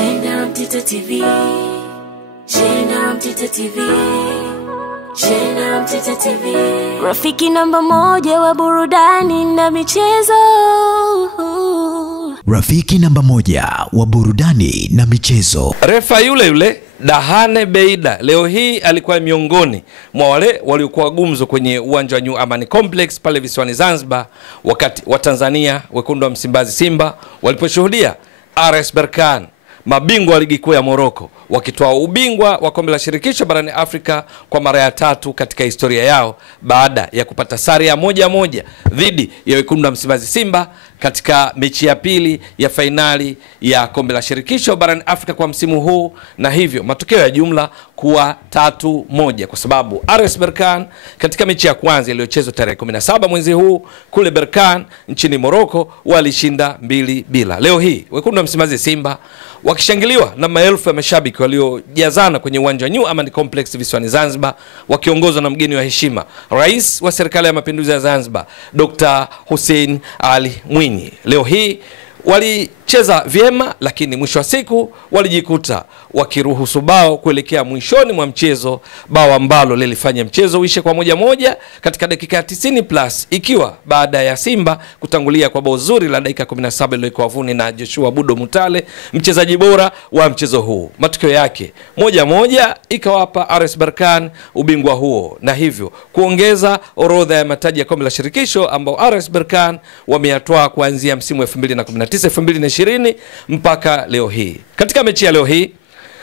Shena Mtito TV, Shena Mtito TV, Shena Mtito TV, rafiki namba moja wa burudani na michezo. Rafiki namba moja wa burudani na michezo. Refa yule Dahane Beida leo hii alikuwa miongoni mwa wale waliokuwa gumzo kwenye uwanja wa New Amani Complex pale visiwani Zanzibar, wakati wa Tanzania wekundu wa Msimbazi Simba waliposhuhudia RS Berkane, mabingwa wa ligi kuu ya Morocco, wakitoa ubingwa wa kombe la shirikisho barani Afrika kwa mara ya 3 katika historia yao, baada ya kupata sare ya 1-1 dhidi ya wekundu wa Msimbazi Simba katika mechi ya pili ya fainali ya kombe la shirikisho barani Afrika kwa msimu huu, na hivyo matokeo ya jumla kuwa 3-1, kwa sababu RS Berkane katika mechi ya kwanza iliyochezwa tarehe 17 mwezi huu kule Berkane nchini Morocco walishinda 2-0. Leo hii wekundu wa Msimbazi Simba wakishangiliwa na maelfu ya mashabiki waliojazana kwenye uwanja wa New Amani Complex visiwani Zanzibar, wakiongozwa na mgeni wa heshima, Rais wa Serikali ya Mapinduzi ya Zanzibar, Dr. Hussein Ali Mwinyi. Leo hii walicheza vyema, lakini mwisho wa siku walijikuta wakiruhusu bao kuelekea mwishoni mwa mchezo, bao ambalo lilifanya mchezo uishe kwa 1-1 katika dakika 90+, ikiwa baada ya Simba kutangulia kwa bao zuri la dakika 17 lilikuwa wavuni na Joshua Budo Mutale, mchezaji bora wa mchezo huu. Matokeo yake 1-1 ikawapa RS Berkane ubingwa huo, na hivyo kuongeza orodha ya mataji ya kombe la shirikisho ambao RS Berkane wameyatoa kuanzia msimu 2019-2020 mpaka leo hii. Katika mechi ya leo hii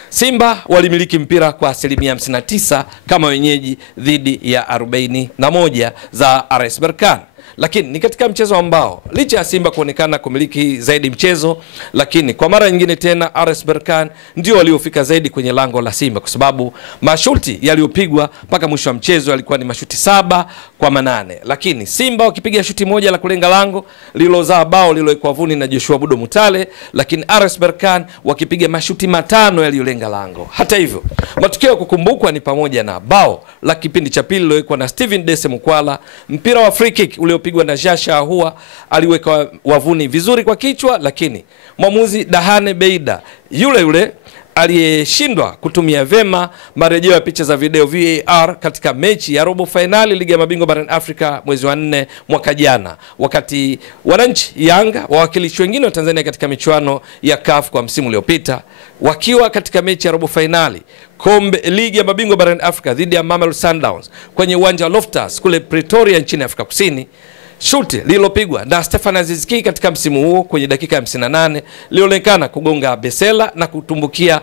Simba walimiliki mpira kwa 59% kama wenyeji dhidi ya 41 za RS Berkane. Lakini ni katika mchezo ambao licha ya Simba kuonekana kumiliki zaidi mchezo, lakini kwa mara nyingine tena RS Berkane ndio waliofika zaidi kwenye lango la Simba, kwa sababu mashuti yaliyopigwa mpaka mwisho wa mchezo yalikuwa ni mashuti 7-8, lakini Simba wakipiga shuti moja la kulenga lango lililozaa bao lililowekwa vuni na Joshua Budo Mutale, lakini RS Berkane wakipiga mashuti 5 yaliyolenga lango. Hata hivyo, matukio ya kukumbukwa ni pamoja na bao la kipindi cha pili lililowekwa na Steven Dese Mukwala, mpira wa free kick uliopigwa na Jasha Ahua, aliweka wavuni vizuri kwa kichwa, lakini mwamuzi Dahane Beida yule aliyeshindwa kutumia vema marejeo ya picha za video VAR katika mechi ya robo finali ligi ya mabingwa barani Afrika mwezi wa 4 mwaka jana, wakati wananchi Yanga, wawakilishi wengine wa Tanzania katika michuano ya CAF kwa msimu uliopita, wakiwa katika mechi ya robo finali kombe ligi ya mabingwa barani Afrika dhidi ya Mamelodi Sundowns kwenye uwanja wa Loftus kule Pretoria nchini Afrika Kusini. Shuti lililopigwa na Stefan Aziz Ki katika msimu huo kwenye dakika 58 lilionekana kugonga besela na kutumbukia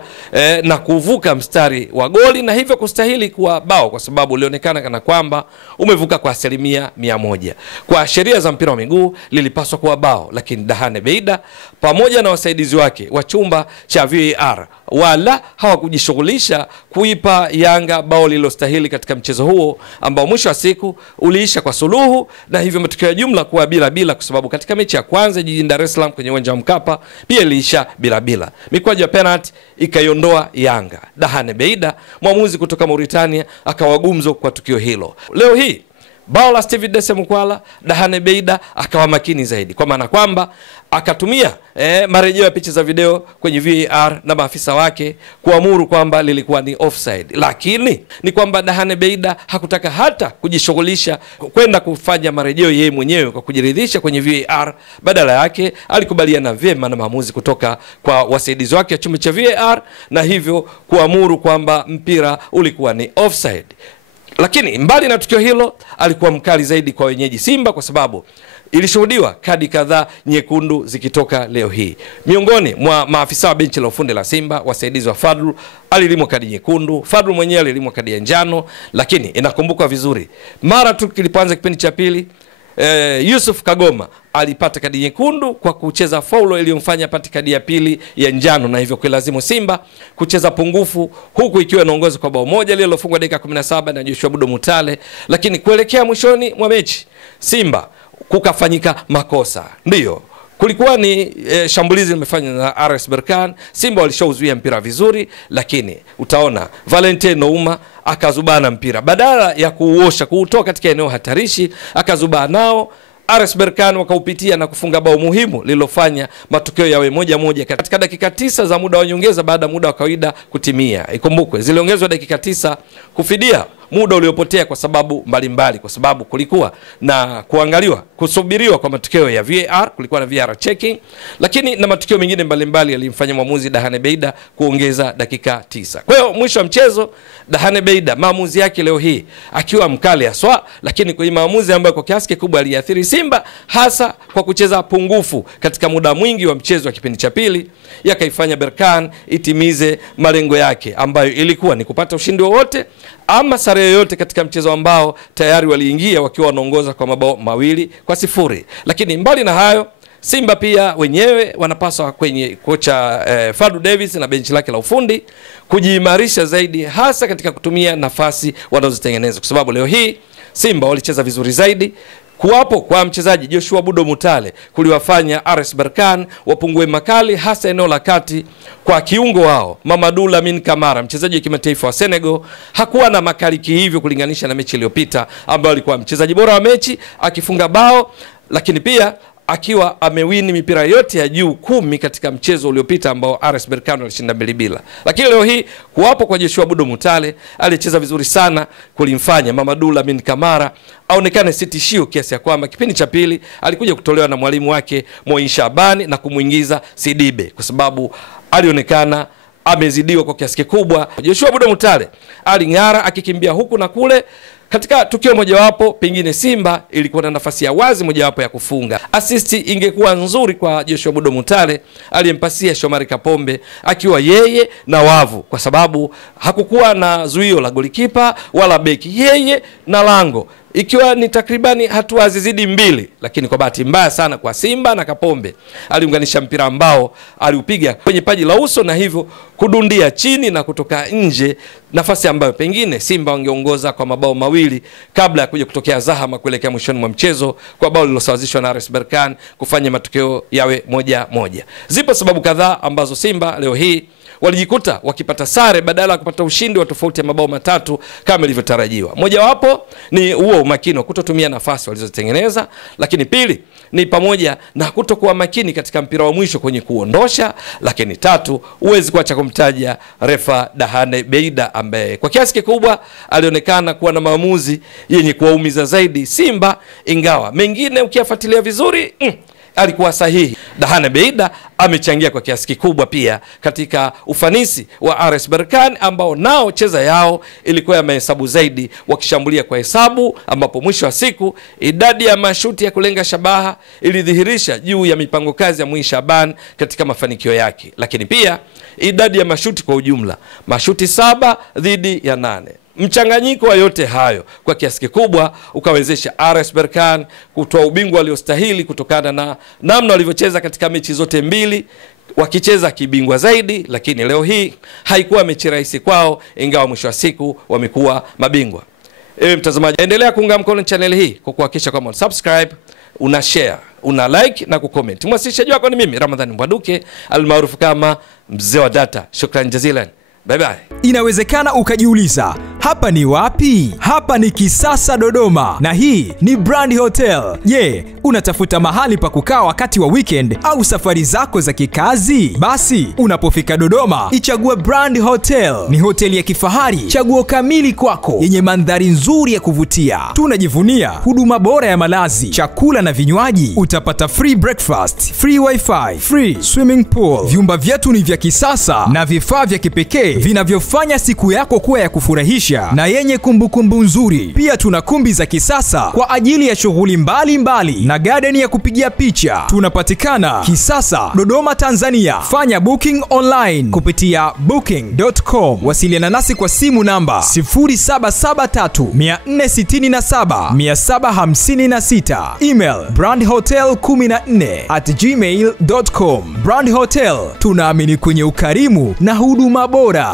na kuvuka mstari wa goli, na hivyo kustahili kuwa bao, kwa sababu lilionekana kana kwamba umevuka kwa 100%. Kwa sheria za mpira wa miguu lilipaswa kuwa bao, lakini Dahane Beida pamoja na wasaidizi wake wa chumba cha VAR wala hawakujishughulisha kuipa Yanga bao lililostahili katika mchezo huo ambao mwisho wa siku uliisha kwa suluhu, na hivyo matokeo ya jumla kuwa 0-0, kwa sababu katika mechi ya kwanza jijini Dar es Salaam kwenye uwanja wa Mkapa pia iliisha 0-0. Mikwaju ya penalty ikaiondoa Yanga. Dahane Beida, mwamuzi kutoka Mauritania, akawagumzo kwa tukio hilo. Leo hii bao la Steven Dese Mukwala, Dahane Beida akawa makini zaidi, kwa maana kwamba akatumia marejeo ya picha za video kwenye VAR na maafisa wake kuamuru kwamba lilikuwa ni offside, lakini ni kwamba Dahane Beida hakutaka hata kujishughulisha kwenda kufanya marejeo yeye mwenyewe kwa kujiridhisha kwenye VAR. Badala yake alikubaliana vyema na maamuzi kutoka kwa wasaidizi wake wa chumba cha VAR, na hivyo kuamuru kwamba mpira ulikuwa ni offside. Lakini mbali na tukio hilo, alikuwa mkali zaidi kwa wenyeji Simba, kwa sababu ilishuhudiwa kadi kadhaa nyekundu zikitoka leo hii. Miongoni mwa maafisa wa benchi la ufundi la Simba, wasaidizi wa Fadlu alilimwa kadi nyekundu, Fadlu mwenyewe alilimwa kadi ya njano, lakini inakumbuka vizuri mara tu kilipoanza kipindi cha pili, Yusuf Kagoma alipata kadi nyekundu kwa kucheza faulo iliyomfanya apate kadi ya pili ya njano, na hivyo kuilazimu Simba kucheza pungufu, huku ikiwa inaongoza kwa bao moja lililofungwa dakika 17 na Joshua Budo Mutale. Lakini kuelekea mwishoni mwa mechi Simba kukafanyika makosa. Ndiyo, kulikuwa ni shambulizi limefanywa na RS Berkane. Simba walishauzuia mpira vizuri, lakini utaona Valentine Nouma akazubana mpira, badala ya kuuosha kuutoa katika eneo hatarishi akazubana nao. RS Berkane wakaupitia na kufunga bao muhimu lililofanya matokeo yawe 1-1 katika dakika 9 za muda wa nyongeza baada muda wa kawaida kutimia. Ikumbukwe ziliongezwa dakika 9 kufidia muda uliopotea kwa sababu mbalimbali, kwa sababu kulikuwa na kusubiriwa kwa matokeo ya VAR, kulikuwa na VAR checking, lakini na matokeo mengine mbalimbali yalimfanya mwamuzi Dahane Beida kuongeza dakika 9. Kwa hiyo mwisho wa mchezo Dahane Beida maamuzi yake leo hii akiwa mkali haswa, lakini kwa maamuzi ambayo kwa kiasi kikubwa aliathiri Simba, hasa kwa kucheza pungufu katika muda mwingi wa mchezo wa kipindi cha pili, yakaifanya Berkane itimize malengo yake ambayo ilikuwa ni kupata ushindi wowote ama sare yoyote katika mchezo ambao tayari waliingia wakiwa wanaongoza kwa mabao 2-0. Lakini mbali na hayo, Simba pia wenyewe wanapaswa kwenye kocha Fadu Davis na benchi lake la ufundi kujiimarisha zaidi, hasa katika kutumia nafasi wanazozitengeneza, kwa sababu leo hii Simba walicheza vizuri zaidi. Kuwapo kwa mchezaji Joshua Budo Mutale kuliwafanya RS Berkane wapungue makali, hasa eneo la kati. Kwa kiungo wao Mamadou Lamine Camara, mchezaji wa kimataifa wa Senegal, hakuwa na makali hivyo kulinganisha na mechi iliyopita ambayo alikuwa mchezaji bora wa mechi akifunga bao, lakini pia akiwa amewini mipira yote ya juu 10 katika mchezo uliopita ambao RS Berkane walishinda 2-0. Lakini leo hii kuwapo kwa Joshua Budo Mutale alicheza vizuri sana, kulimfanya Mamadou Lamine Camara aonekane sitishio, kiasi ya kwamba kipindi cha pili alikuja kutolewa na mwalimu wake Moin Shabani na kumuingiza Sidibe, kwa sababu alionekana amezidiwa kwa kiasi kikubwa. Joshua Budo Mutale aling'ara akikimbia huku na kule. Katika tukio mojawapo pengine Simba ilikuwa na nafasi ya wazi mojawapo ya kufunga. Asisti ingekuwa nzuri kwa Joshua Budo Mutale aliyempasia Shomari Kapombe akiwa yeye na wavu, kwa sababu hakukuwa na zuio la golikipa wala beki, yeye na lango, ikiwa ni takribani hatua zizidi 2. Lakini kwa bahati mbaya sana kwa Simba na Kapombe aliunganisha mpira ambao aliupiga kwenye paji la uso na hivyo kudundia chini na kutoka nje, nafasi ambayo pengine Simba wangeongoza kwa mabao 2 kabla ya kuja kutokea zahama kuelekea mwishoni mwa mchezo kwa bao lililosawazishwa na RS Berkane kufanya matokeo yawe 1-1. Zipo sababu kadhaa ambazo Simba leo hii walijikuta wakipata sare badala ya kupata ushindi wa tofauti ya mabao 3 kama ilivyotarajiwa. Mojawapo ni huo umakini wa kutotumia nafasi walizotengeneza, lakini pili ni pamoja na kutokuwa makini katika mpira wa mwisho kwenye kuondosha, lakini tatu uwezi kuacha kumtaja refa Dahane Beida ambaye kwa kiasi kikubwa alionekana kuwa na maamuzi yenye kuwaumiza zaidi Simba, ingawa mengine ukiyafuatilia vizuri alikuwa sahihi. Dahane Beida amechangia kwa kiasi kikubwa pia katika ufanisi wa RS Berkane ambao nao cheza yao ilikuwa ya mahesabu zaidi, wakishambulia kwa hesabu, ambapo mwisho wa siku idadi ya mashuti ya kulenga shabaha ilidhihirisha juu ya mipango kazi ya Moin Shabani katika mafanikio yake. Lakini pia idadi ya mashuti kwa ujumla, mashuti 7 dhidi ya 8. Mchanganyiko wa yote hayo kwa kiasi kikubwa ukawezesha RS Berkane kutoa ubingwa aliostahili kutokana na namna walivyocheza katika mechi zote 2, wakicheza kibingwa zaidi. Lakini leo hii haikuwa mechi rahisi kwao, ingawa mwisho wa siku wamekuwa mabingwa. Ewe mtazamaji, endelea kuunga mkono channel hii kwa kuhakikisha kwamba subscribe, una share, una like na kucomment. Mwasilishaji wako ni mimi Ramadhani Mbwaduke almaarufu kama Mzee wa Data. Shukran jazilan. Bye bye. Inawezekana ukajiuliza, hapa ni wapi? Hapa ni Kisasa Dodoma, na hii ni Brand Hotel. Je, unatafuta mahali pa kukaa wakati wa weekend au safari zako za kikazi? Basi unapofika Dodoma, ichague Brand Hotel. Ni hoteli ya kifahari, chaguo kamili kwako, yenye mandhari nzuri ya kuvutia. Tunajivunia huduma bora ya malazi, chakula na vinywaji. Utapata free breakfast, free wifi, free swimming pool. Vyumba vyetu ni vya kisasa na vifaa vya kipekee vinavyofanya siku yako kuwa ya kufurahisha na yenye kumbukumbu nzuri. Pia tuna kumbi za kisasa kwa ajili ya shughuli mbalimbali na garden ya kupigia picha. Tunapatikana Kisasa, Dodoma, Tanzania. Fanya booking online kupitia booking.com. Wasiliana nasi kwa simu namba 0773467756. Email brandhotel14@gmail.com. Brand Hotel, tunaamini kwenye ukarimu na huduma bora.